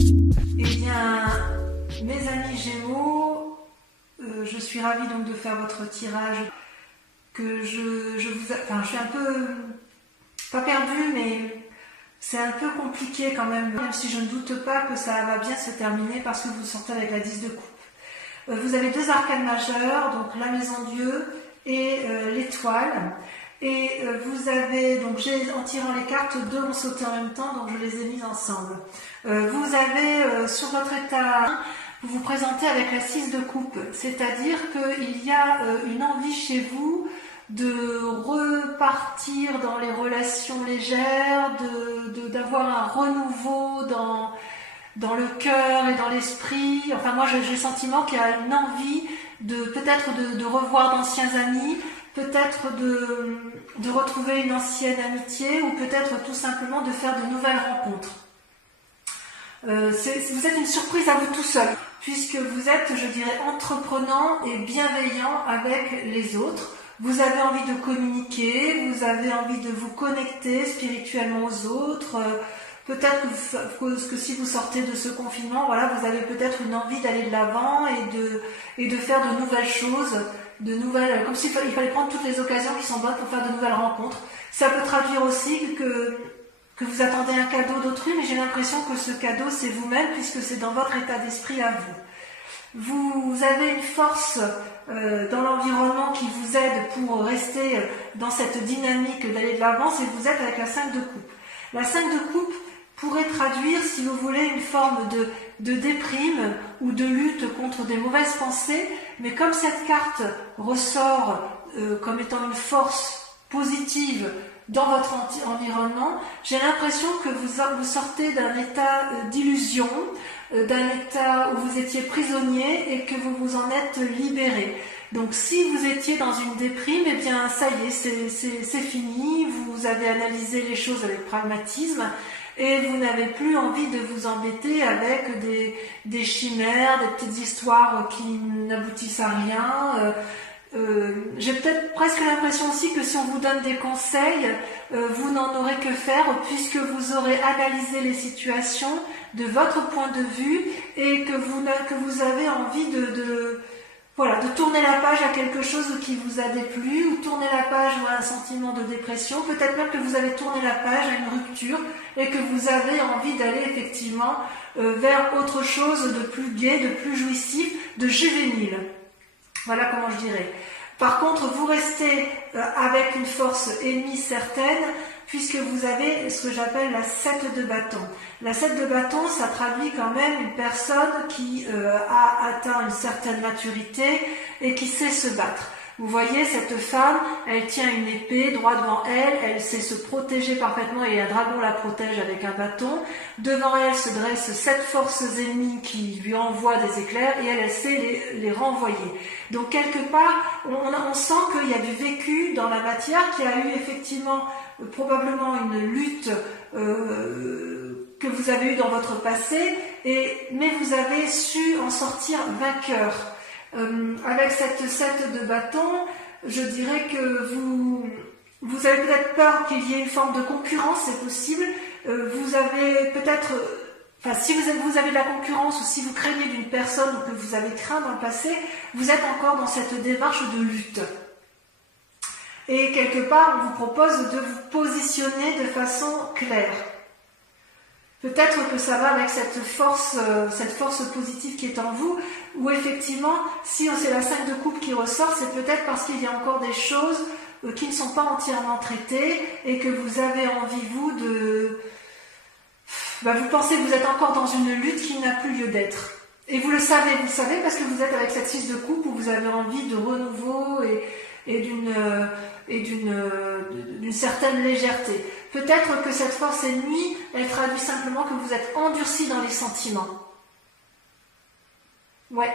Eh bien, mes amis Gémeaux, je suis ravie donc de faire votre tirage. Que je suis un peu, pas perdue, mais c'est un peu compliqué quand même si je ne doute pas que ça va bien se terminer parce que vous sortez avec la 10 de coupe. Vous avez deux arcanes majeures, donc la maison Dieu et l'étoile. Et vous avez, donc en tirant les cartes, deux ont sauté en même temps, donc je les ai mises ensemble. Vous avez sur votre état, vous vous présentez avec la 6 de coupe, c'est-à-dire qu'il y a une envie chez vous de repartir dans les relations légères, d'avoir un renouveau dans le cœur et dans l'esprit. Enfin, moi, j'ai le sentiment qu'il y a une envie peut-être de revoir d'anciens amis, peut-être de retrouver une ancienne amitié, ou peut-être tout simplement de faire de nouvelles rencontres. Vous êtes une surprise à vous tout seul, puisque vous êtes, je dirais, entreprenant et bienveillant avec les autres. Vous avez envie de communiquer, vous avez envie de vous connecter spirituellement aux autres. Peut-être que si vous sortez de ce confinement, voilà, vous avez peut-être une envie d'aller de l'avant et de faire de nouvelles choses, comme s'il fallait prendre toutes les occasions qui sont bonnes pour faire de nouvelles rencontres. Ça peut traduire aussi que vous attendez un cadeau d'autrui, mais j'ai l'impression que ce cadeau c'est vous-même, puisque c'est dans votre état d'esprit à vous. Vous avez une force dans l'environnement qui vous aide pour rester dans cette dynamique d'aller de l'avant, et vous êtes avec la 5 de coupe. La 5 de coupe pourrait traduire, si vous voulez, une forme de déprime ou de lutte contre des mauvaises pensées, mais comme cette carte ressort comme étant une force positive dans votre environnement, j'ai l'impression que vous sortez d'un état d'illusion, d'un état où vous étiez prisonnier et que vous vous en êtes libéré. Donc si vous étiez dans une déprime, eh bien ça y est, c'est fini, vous avez analysé les choses avec pragmatisme et vous n'avez plus envie de vous embêter avec des chimères, des petites histoires qui n'aboutissent à rien. J'ai peut-être presque l'impression aussi que si on vous donne des conseils, vous n'en aurez que faire, puisque vous aurez analysé les situations de votre point de vue et que vous avez envie de tourner la page à quelque chose qui vous a déplu, ou tourner la page à un sentiment de dépression, peut-être même que vous avez tourné la page à une rupture et que vous avez envie d'aller effectivement vers autre chose de plus gai, de plus jouissif, de juvénile. Voilà comment je dirais. Par contre, vous restez avec une force ennemie certaine, puisque vous avez ce que j'appelle la 7 de bâton. La 7 de bâton, ça traduit quand même une personne qui a atteint une certaine maturité et qui sait se battre. Vous voyez, cette femme, elle tient une épée droit devant elle, elle sait se protéger parfaitement et un dragon la protège avec un bâton. Devant elle se dressent 7 forces ennemies qui lui envoient des éclairs et elle sait les renvoyer. Donc quelque part, on sent qu'il y a du vécu dans la matière, qu'il y a eu effectivement probablement une lutte que vous avez eue dans votre passé, mais vous avez su en sortir vainqueur. Avec cette 7 de bâton, je dirais que vous avez peut-être peur qu'il y ait une forme de concurrence, c'est possible. Vous avez peut-être, si vous avez de la concurrence, ou si vous craignez d'une personne ou que vous avez craint dans le passé, vous êtes encore dans cette démarche de lutte. Et quelque part, on vous propose de vous positionner de façon claire. Peut-être que ça va avec cette force positive qui est en vous, où effectivement, si c'est la 5 de coupe qui ressort, c'est peut-être parce qu'il y a encore des choses qui ne sont pas entièrement traitées et que vous avez envie, vous, vous pensez que vous êtes encore dans une lutte qui n'a plus lieu d'être. Et vous le savez parce que vous êtes avec cette 6 de coupe où vous avez envie de renouveau et d'une certaine légèreté. Peut-être que cette force ennemie, elle traduit simplement que vous êtes endurci dans les sentiments. Ouais,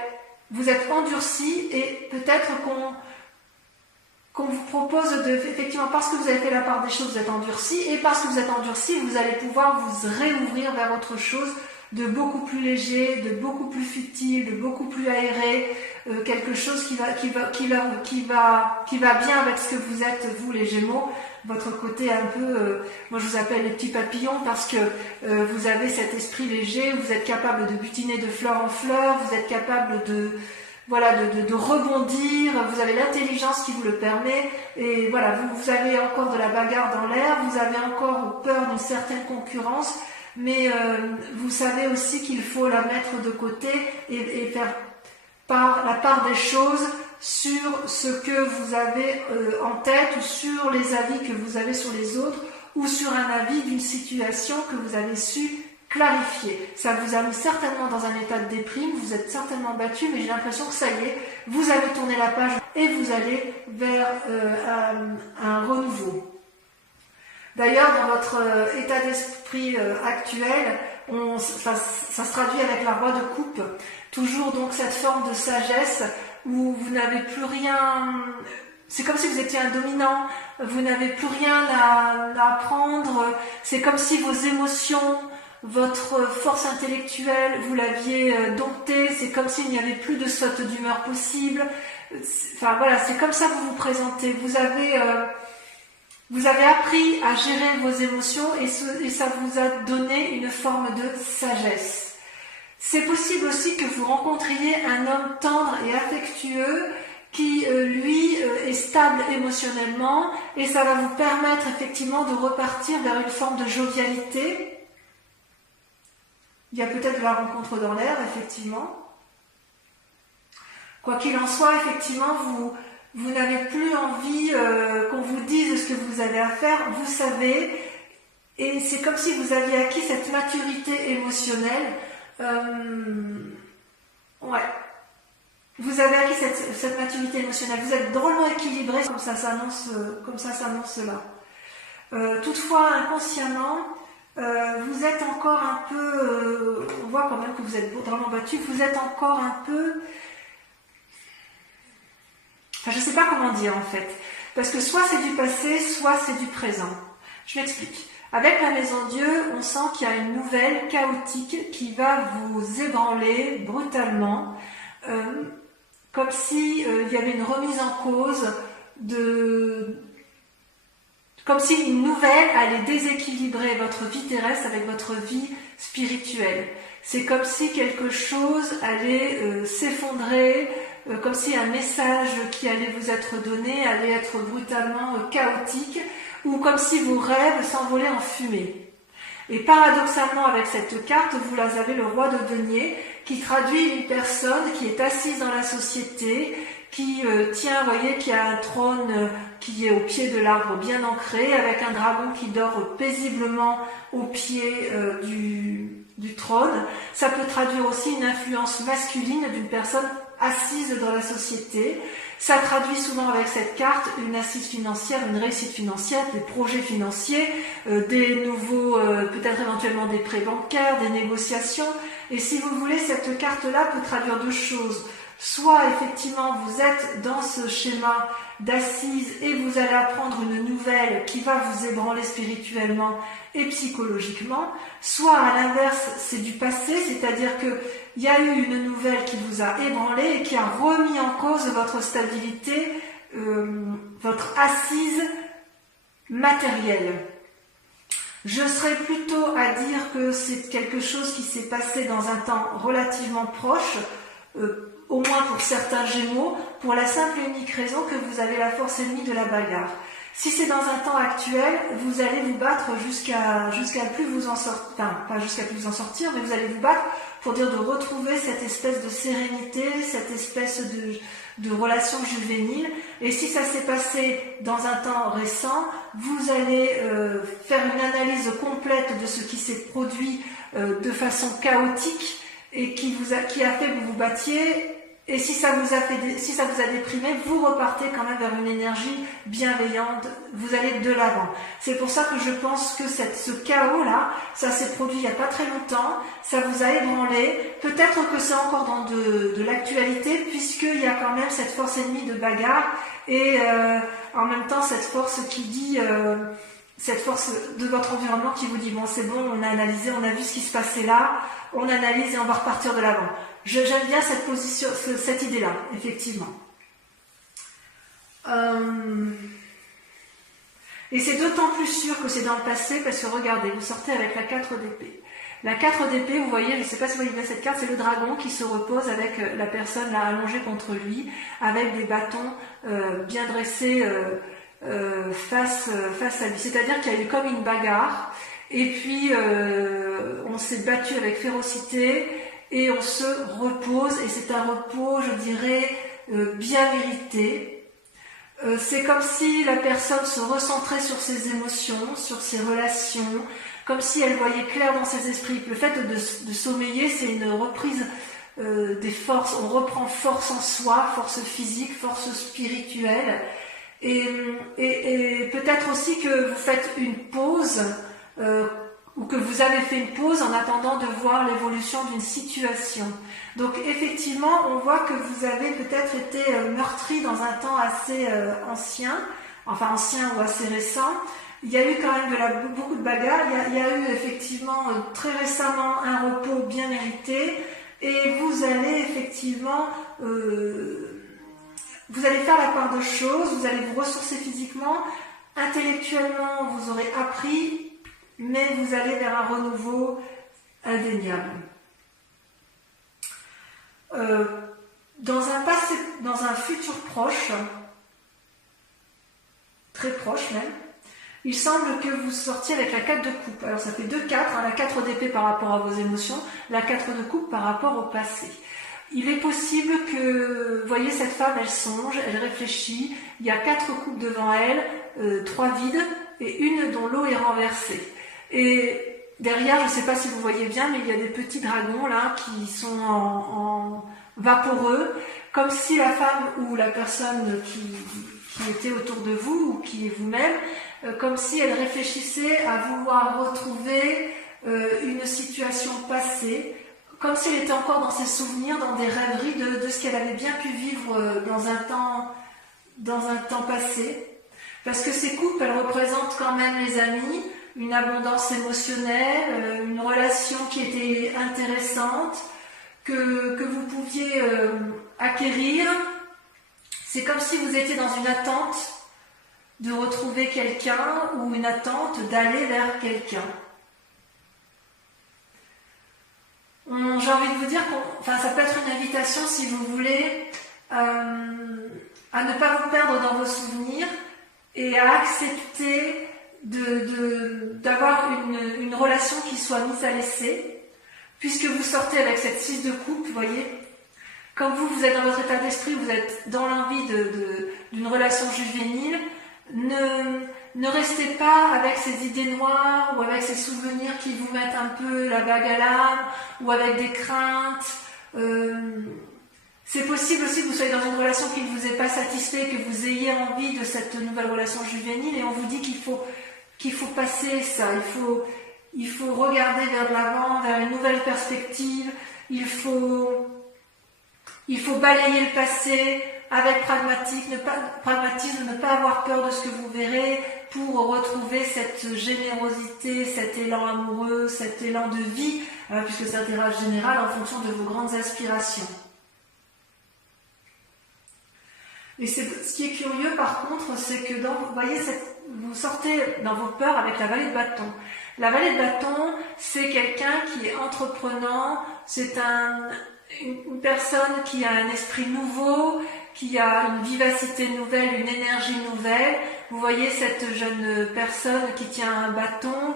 vous êtes endurci et peut-être qu'on vous propose effectivement, parce que vous avez fait la part des choses, vous êtes endurci, et parce que vous êtes endurci, vous allez pouvoir vous réouvrir vers autre chose de beaucoup plus léger, de beaucoup plus futile, de beaucoup plus aéré, quelque chose qui va bien avec ce que vous êtes, vous les Gémeaux. votre côté un peu, moi je vous appelle les petits papillons parce que vous avez cet esprit léger, vous êtes capable de butiner de fleur en fleur, vous êtes capable de voilà, de rebondir, vous avez l'intelligence qui vous le permet, et voilà, vous avez encore de la bagarre dans l'air, vous avez encore peur d'une certaine concurrence, mais vous savez aussi qu'il faut la mettre de côté et faire la part des choses sur ce que vous avez en tête, ou sur les avis que vous avez sur les autres, ou sur un avis d'une situation que vous avez su clarifier. Ça vous a mis certainement dans un état de déprime, vous êtes certainement battu, mais j'ai l'impression que ça y est, vous avez tourné la page et vous allez vers un renouveau. D'ailleurs, dans votre état d'esprit actuel, ça se traduit avec la roi de coupe, toujours donc cette forme de sagesse où vous n'avez plus rien, c'est comme si vous étiez un dominant, vous n'avez plus rien à apprendre, c'est comme si vos émotions, votre force intellectuelle, vous l'aviez domptée, c'est comme s'il n'y avait plus de saute d'humeur possible. Enfin voilà, c'est comme ça que vous vous présentez. Vous avez appris à gérer vos émotions et ça vous a donné une forme de sagesse. C'est possible aussi que vous rencontriez un homme tendre et affectueux qui, lui, est stable émotionnellement, et ça va vous permettre effectivement de repartir vers une forme de jovialité. Il y a peut-être de la rencontre dans l'air, effectivement. Quoi qu'il en soit, effectivement, vous n'avez plus envie qu'on vous dise ce que vous avez à faire, vous savez, et c'est comme si vous aviez acquis cette maturité émotionnelle. Ouais. Vous avez acquis cette maturité émotionnelle, vous êtes drôlement équilibré, comme ça s'annonce là. Toutefois, inconsciemment, vous êtes encore un peu, on voit quand même que vous êtes drôlement battu, vous êtes encore un peu, enfin je ne sais pas comment dire en fait, parce que soit c'est du passé, soit c'est du présent. Je m'explique. Avec la Maison Dieu, on sent qu'il y a une nouvelle chaotique qui va vous ébranler brutalement, comme si il y avait une remise en cause comme si une nouvelle allait déséquilibrer votre vie terrestre avec votre vie spirituelle. C'est comme si quelque chose allait s'effondrer, comme si un message qui allait vous être donné allait être brutalement chaotique, ou comme si vos rêves s'envolaient en fumée. Et paradoxalement, avec cette carte, vous avez le roi de denier, qui traduit une personne qui est assise dans la société, qui tient, vous voyez, qui a un trône qui est au pied de l'arbre bien ancré, avec un dragon qui dort paisiblement au pied du trône. Ça peut traduire aussi une influence masculine d'une personne assise dans la société. Ça traduit souvent avec cette carte une assise financière, une réussite financière, des projets financiers, des nouveaux, peut-être éventuellement des prêts bancaires, des négociations. Et si vous voulez, cette carte-là peut traduire deux choses. Soit effectivement vous êtes dans ce schéma d'assise et vous allez apprendre une nouvelle qui va vous ébranler spirituellement et psychologiquement, soit à l'inverse c'est du passé, c'est-à-dire qu'il y a eu une nouvelle qui vous a ébranlé et qui a remis en cause votre stabilité, votre assise matérielle. Je serais plutôt à dire que c'est quelque chose qui s'est passé dans un temps relativement proche, au moins pour certains Gémeaux, pour la simple et unique raison que vous avez la force ennemie de la bagarre. Si c'est dans un temps actuel, vous allez vous battre jusqu'à plus vous en sortir, enfin pas jusqu'à plus vous en sortir, mais vous allez vous battre pour dire de retrouver cette espèce de sérénité, cette espèce de relation juvénile. Et si ça s'est passé dans un temps récent, vous allez faire une analyse complète de ce qui s'est produit de façon chaotique et qui a fait que vous vous battiez. Et si ça vous a déprimé, vous repartez quand même vers une énergie bienveillante, vous allez de l'avant. C'est pour ça que je pense que ce chaos-là, ça s'est produit il n'y a pas très longtemps, ça vous a ébranlé, peut-être que c'est encore dans de l'actualité, puisqu'il y a quand même cette force ennemie de bagarre, et en même temps cette force qui dit, cette force de votre environnement qui vous dit, bon c'est bon, on a analysé, on a vu ce qui se passait là, on analyse et on va repartir de l'avant. J'aime bien cette position, cette idée-là, effectivement. Et Et c'est d'autant plus sûr que c'est dans le passé parce que regardez, vous sortez avec la 4 d'épée. La 4 d'épée, vous voyez, je ne sais pas si vous voyez bien cette carte, c'est le dragon qui se repose avec la personne là allongée contre lui, avec des bâtons bien dressés face à lui. C'est-à-dire qu'il y a eu comme une bagarre, et puis on s'est battu avec férocité, et on se repose, et c'est un repos, je dirais, bien mérité. C'est comme si la personne se recentrait sur ses émotions, sur ses relations, comme si elle voyait clair dans ses esprits. Le fait de sommeiller, c'est une reprise des forces. On reprend force en soi, force physique, force spirituelle. Et peut-être aussi que vous faites une pause, ou que vous avez fait une pause en attendant de voir l'évolution d'une situation. Donc effectivement, on voit que vous avez peut-être été meurtri dans un temps assez ancien ou assez récent. Il y a eu quand même beaucoup de bagarres. Il y a eu effectivement très récemment un repos bien mérité, et vous allez effectivement vous allez faire la part de choses, vous allez vous ressourcer physiquement, intellectuellement vous aurez appris, mais vous allez vers un renouveau indéniable. Dans un futur proche, très proche même, il semble que vous sortiez avec la 4 de coupe. Alors ça fait 2-4, la 4 d'épée par rapport à vos émotions, la 4 de coupe par rapport au passé. Il est possible que, vous voyez, cette femme, elle songe, elle réfléchit, il y a 4 coupes devant elle, 3 vides et une dont l'eau est renversée. Et derrière, je ne sais pas si vous voyez bien, mais il y a des petits dragons là qui sont en vaporeux, comme si la femme ou la personne qui était autour de vous ou qui est vous-même, comme si elle réfléchissait à vouloir retrouver une situation passée, comme si elle était encore dans ses souvenirs, dans des rêveries de ce qu'elle avait bien pu vivre dans un temps passé. Parce que ces coupes, elles représentent quand même les amis, une abondance émotionnelle, une relation qui était intéressante, que vous pouviez acquérir. C'est comme si vous étiez dans une attente de retrouver quelqu'un ou une attente d'aller vers quelqu'un. J'ai envie de vous dire ça peut être une invitation, si vous voulez, à ne pas vous perdre dans vos souvenirs et à accepter d'avoir une relation qui soit mise à l'essai, puisque vous sortez avec cette 6 de coupe, vous voyez. Comme vous êtes dans votre état d'esprit, vous êtes dans l'envie d'une relation juvénile, ne restez pas avec ces idées noires ou avec ces souvenirs qui vous mettent un peu la bague à l'âme ou avec des craintes. C'est possible aussi que vous soyez dans une relation qui ne vous ait pas satisfait, que vous ayez envie de cette nouvelle relation juvénile, et on vous dit qu'il faut passer ça, il faut regarder vers de l'avant, vers une nouvelle perspective, il faut balayer le passé avec pragmatisme, ne pas avoir peur de ce que vous verrez pour retrouver cette générosité, cet élan amoureux, cet élan de vie, puisque c'est un tirage général en fonction de vos grandes aspirations. Et ce qui est curieux par contre, c'est que vous voyez, vous sortez dans vos peurs avec la vallée de bâton. La vallée de bâton, c'est quelqu'un qui est entreprenant, c'est une personne qui a un esprit nouveau, qui a une vivacité nouvelle, une énergie nouvelle. Vous voyez cette jeune personne qui tient un bâton,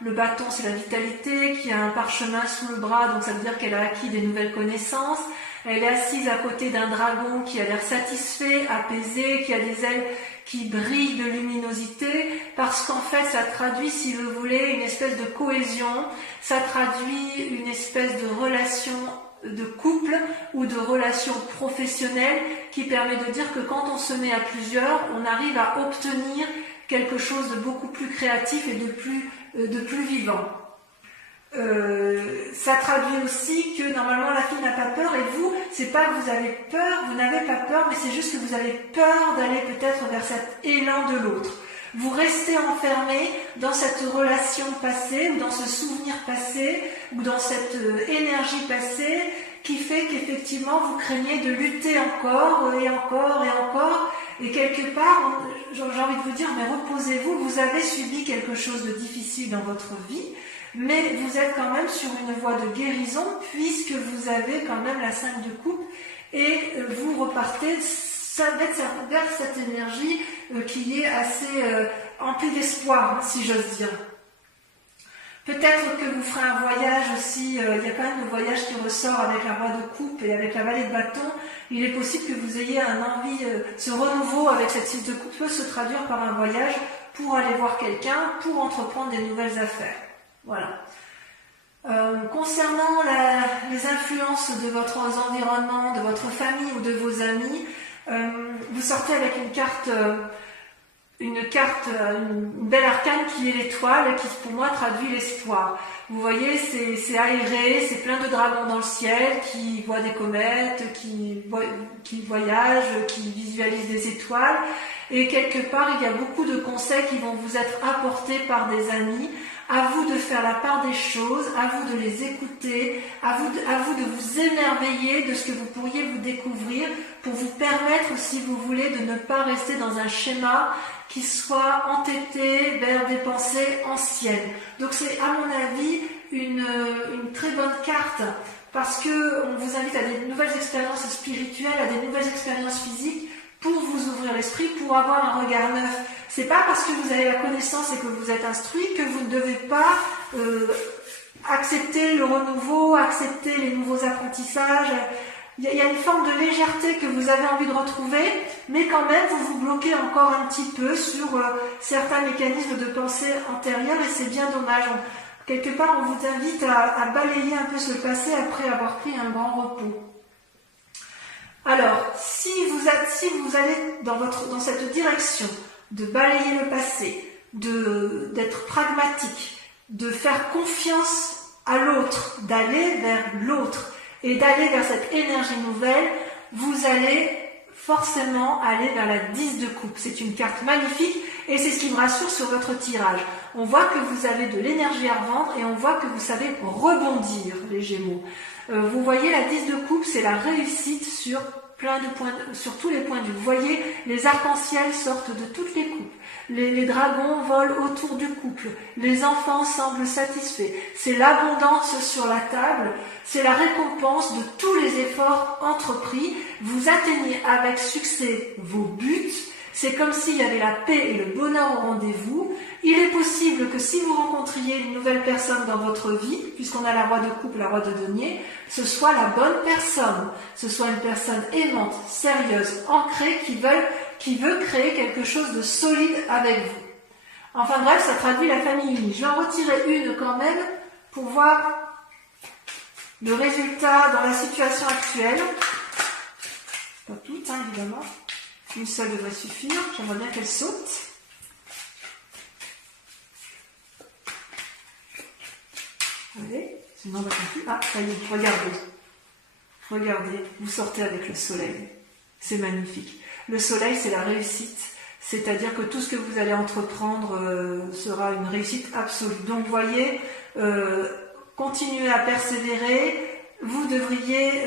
le bâton c'est la vitalité, qui a un parchemin sous le bras, donc ça veut dire qu'elle a acquis des nouvelles connaissances. Elle est assise à côté d'un dragon qui a l'air satisfait, apaisé, qui a des ailes qui brillent de luminosité, parce qu'en fait ça traduit, si vous voulez, une espèce de cohésion, ça traduit une espèce de relation de couple ou de relation professionnelle qui permet de dire que quand on se met à plusieurs, on arrive à obtenir quelque chose de beaucoup plus créatif et de plus vivant. Ça traduit aussi que normalement la fille n'a pas peur, et vous, c'est pas que vous avez peur, vous n'avez pas peur, mais c'est juste que vous avez peur d'aller peut-être vers cet élan de l'autre. Vous restez enfermé dans cette relation passée, ou dans ce souvenir passé, ou dans cette énergie passée, qui fait qu'effectivement vous craignez de lutter encore et encore et encore, Et quelque part, j'ai envie de vous dire, mais reposez-vous, vous avez subi quelque chose de difficile dans votre vie, mais vous êtes quand même sur une voie de guérison, puisque vous avez quand même la 5 de coupe, et vous repartez vers cette énergie qui est assez emplie d'espoir, si j'ose dire. Peut-être que vous ferez un voyage aussi, il y a quand même le voyage qui ressort avec la roi de coupe et avec la vallée de bâton. Il est possible que vous ayez un envie, ce renouveau avec cette 6 de coupe peut se traduire par un voyage pour aller voir quelqu'un, pour entreprendre des nouvelles affaires. Voilà. Concernant les influences de votre environnement, de votre famille ou de vos amis, vous sortez avec une belle arcane qui est l'étoile, qui pour moi traduit l'espoir. Vous voyez, c'est aéré, c'est plein de dragons dans le ciel qui voient des comètes, qui voyagent, qui visualisent des étoiles. Et quelque part, il y a beaucoup de conseils qui vont vous être apportés par des amis. À vous de faire la part des choses, à vous de les écouter, à vous de vous émerveiller de ce que vous pourriez vous découvrir pour vous permettre, si vous voulez, de ne pas rester dans un schéma qui soit entêté vers des pensées anciennes. Donc c'est, à mon avis, une très bonne carte parce que on vous invite à des nouvelles expériences spirituelles, à des nouvelles expériences physiques pour vous ouvrir l'esprit, pour avoir un regard neuf. C'est pas parce que vous avez la connaissance et que vous êtes instruit que vous ne devez pas accepter le renouveau, accepter les nouveaux apprentissages. Il y a une forme de légèreté que vous avez envie de retrouver, mais quand même vous vous bloquez encore un petit peu sur certains mécanismes de pensée antérieurs et c'est bien dommage. Quelque part, on vous invite à balayer un peu ce passé après avoir pris un grand repos. Alors, si vous allez dans cette direction de balayer le passé, d'être pragmatique, de faire confiance à l'autre, d'aller vers l'autre et d'aller vers cette énergie nouvelle, vous allez forcément aller vers la 10 de coupe. C'est une carte magnifique et c'est ce qui me rassure sur votre tirage. On voit que vous avez de l'énergie à revendre et on voit que vous savez rebondir, les Gémeaux. Vous voyez, la 10 de coupe, c'est la réussite sur sur tous les points de vue. Vous voyez, les arcs-en-ciel sortent de toutes les coupes. Les dragons volent autour du couple. Les enfants semblent satisfaits. C'est l'abondance sur la table. C'est la récompense de tous les efforts entrepris. Vous atteignez avec succès vos buts. C'est comme s'il y avait la paix et le bonheur au rendez-vous. Il est possible que si vous rencontriez une nouvelle personne dans votre vie, puisqu'on a la roi de coupe, la roi de denier, ce soit la bonne personne. Ce soit une personne aimante, sérieuse, ancrée, qui veut créer quelque chose de solide avec vous. Enfin bref, ça traduit la famille unie. Je vais en retirer une quand même pour voir le résultat dans la situation actuelle. Pas toutes, hein, évidemment. Une seule devrait suffire. J'aimerais bien qu'elle saute. Allez, sinon on va plus. Ah, ça y est, regardez. Regardez, vous sortez avec le soleil. C'est magnifique. Le soleil, c'est la réussite. C'est-à-dire que tout ce que vous allez entreprendre sera une réussite absolue. Donc, vous voyez, continuez à persévérer. Vous devriez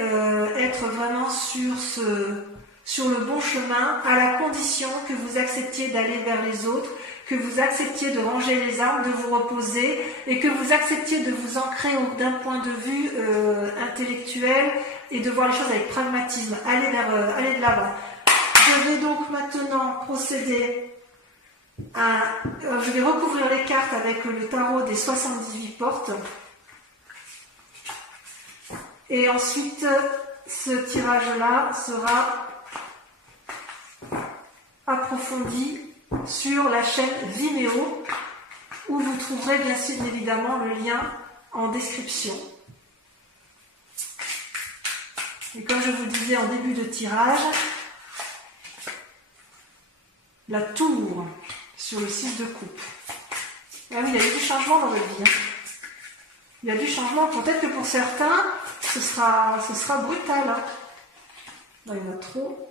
être vraiment sur le bon chemin, à la condition que vous acceptiez d'aller vers les autres, que vous acceptiez de ranger les armes, de vous reposer, et que vous acceptiez de vous ancrer d'un point de vue intellectuel et de voir les choses avec pragmatisme. Allez de l'avant. Je vais donc maintenant procéder je vais recouvrir les cartes avec le tarot des 78 portes. Et ensuite, ce tirage-là sera approfondi sur la chaîne Vimeo, où vous trouverez bien sûr évidemment le lien en description. Et comme je vous disais en début de tirage, la tour sur le 6 de coupe. Ah oui, il y a eu du changement dans votre vie. Il y a du changement. Peut-être que pour certains, ce sera brutal. Hein. Là, il y en a trop.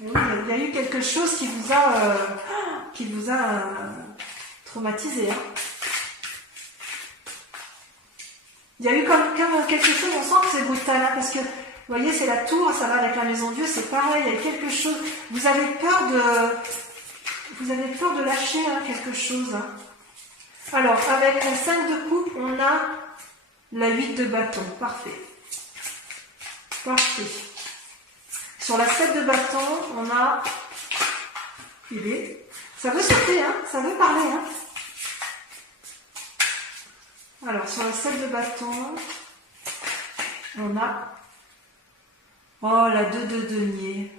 Et oui, il y a eu quelque chose qui vous a traumatisé. Hein. Il y a eu comme quelque chose, on sent que c'est brutal, hein, parce que Vous voyez, c'est la tour, ça va avec la maison Dieu, c'est pareil, il y a quelque chose. Vous avez peur de lâcher quelque chose. Hein. Alors, avec la 5 de coupe, on a la 8 de bâton. Parfait. Parfait. Sur la 7 de bâton, on a... Ça veut sauter, hein, ça veut parler. Hein. Alors, sur la 7 de bâton, on a... Oh, la 2 de denier.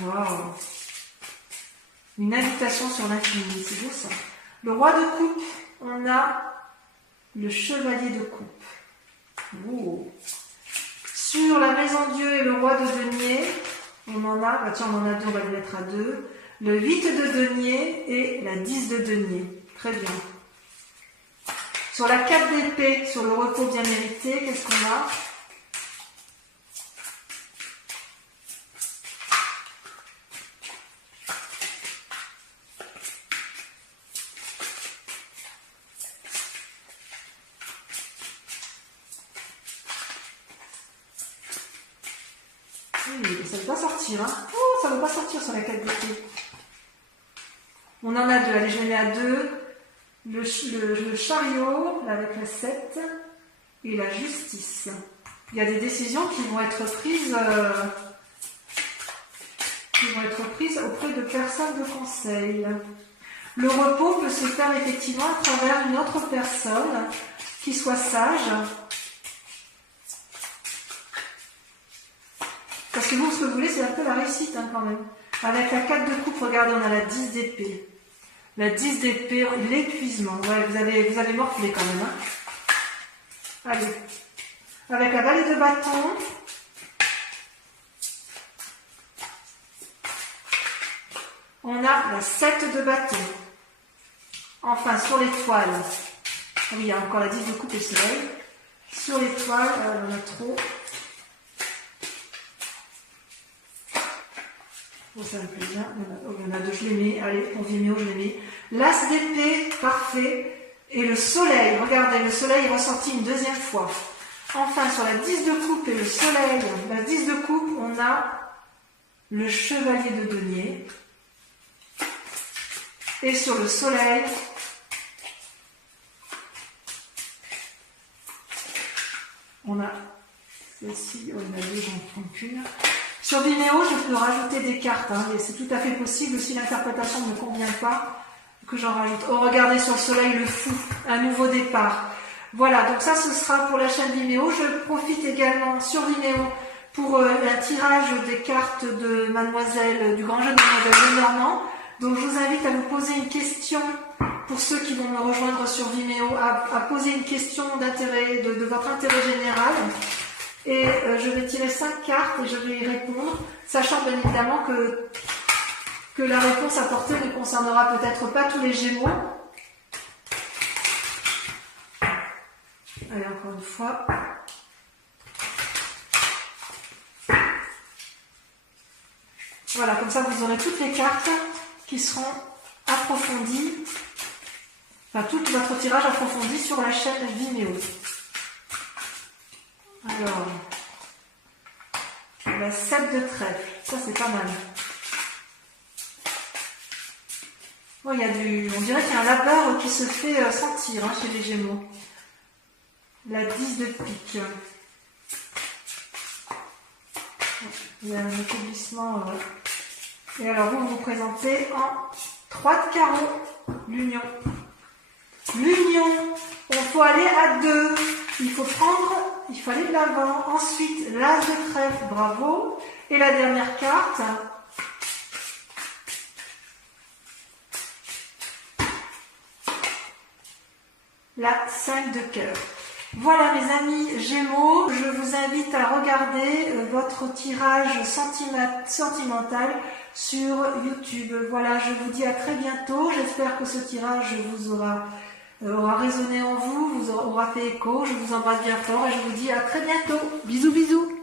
Wow. Une invitation sur l'infini, c'est beau ça. Le roi de coupe, on a le chevalier de coupe. Oh. Sur la maison Dieu et le roi de denier, on en a, tiens, on en a deux, on va le mettre à 2. Le 8 de denier et la 10 de denier. Très bien. Sur la 4 d'épée, sur le repos bien mérité, qu'est-ce qu'on a? Oui, ça ne veut pas sortir. Hein. Oh, ça ne veut pas sortir sur la 4 d'épée. On en a 2. Allez, je les mets à 2. Le chariot, là, avec la 7, et la justice. Il y a des décisions qui vont être prises, auprès de personnes de conseil. Le repos peut se faire effectivement à travers une autre personne qui soit sage. Parce que vous, ce que vous voulez, c'est un peu la réussite hein, quand même. Avec la 4 de coupe, regardez, on a la 10 d'épée. La 10 d'épée, l'épuisement. Ouais, vous avez morflé quand même. Hein. Allez. Avec la vallée de bâton. On a la 7 de bâton. Enfin, sur l'étoile. Oui, il y a encore la 10 de coupe et soleil. Sur l'étoile, on en a trop. Oh, ça me plaît bien. Il y en a 2, je les mets. Allez, pour Vimeo, je les mets. L'as d'épée, parfait. Et le soleil, regardez, le soleil est ressorti une deuxième fois. Enfin, sur la 10 de coupe et le soleil, la 10 de coupe, on a le chevalier de denier. Et sur le soleil, on a celle-ci, oh, il y en a 2, j'en prends qu'une. Sur Vimeo, je peux rajouter des cartes, hein, et c'est tout à fait possible si l'interprétation ne me convient pas, que j'en rajoute. Oh, regardez sur le soleil, le fou, un nouveau départ. Voilà, donc ça, ce sera pour la chaîne Vimeo. Je profite également sur Vimeo pour un tirage des cartes de Mademoiselle, du grand jeu de Mademoiselle Lenormand. Donc, je vous invite à vous poser une question, pour ceux qui vont me rejoindre sur Vimeo, à poser une question d'intérêt, de votre intérêt général. Et je vais tirer 5 cartes et je vais y répondre, sachant bien évidemment que la réponse apportée ne concernera peut-être pas tous les Gémeaux. Allez, encore une fois. Voilà, comme ça vous aurez toutes les cartes qui seront approfondies, enfin tout votre tirage approfondi sur la chaîne Vimeo. Alors, la 7 de trèfle, ça c'est pas mal. Oh, on dirait qu'il y a un labeur qui se fait sentir hein, chez les Gémeaux. La 10 de pique. Il y a un établissement. Et alors vous vous présentez en 3 de carreau, l'union. L'union, il faut aller à 2. Il faut aller de l'avant. Ensuite, l'as de trèfle, bravo. Et la dernière carte. La 5 de cœur. Voilà mes amis Gémeaux, je vous invite à regarder votre tirage sentimental sur YouTube. Voilà, je vous dis à très bientôt. J'espère que ce tirage vous aura résonné en vous, vous aura fait écho. Je vous embrasse bien fort et je vous dis à très bientôt. Bisous bisous.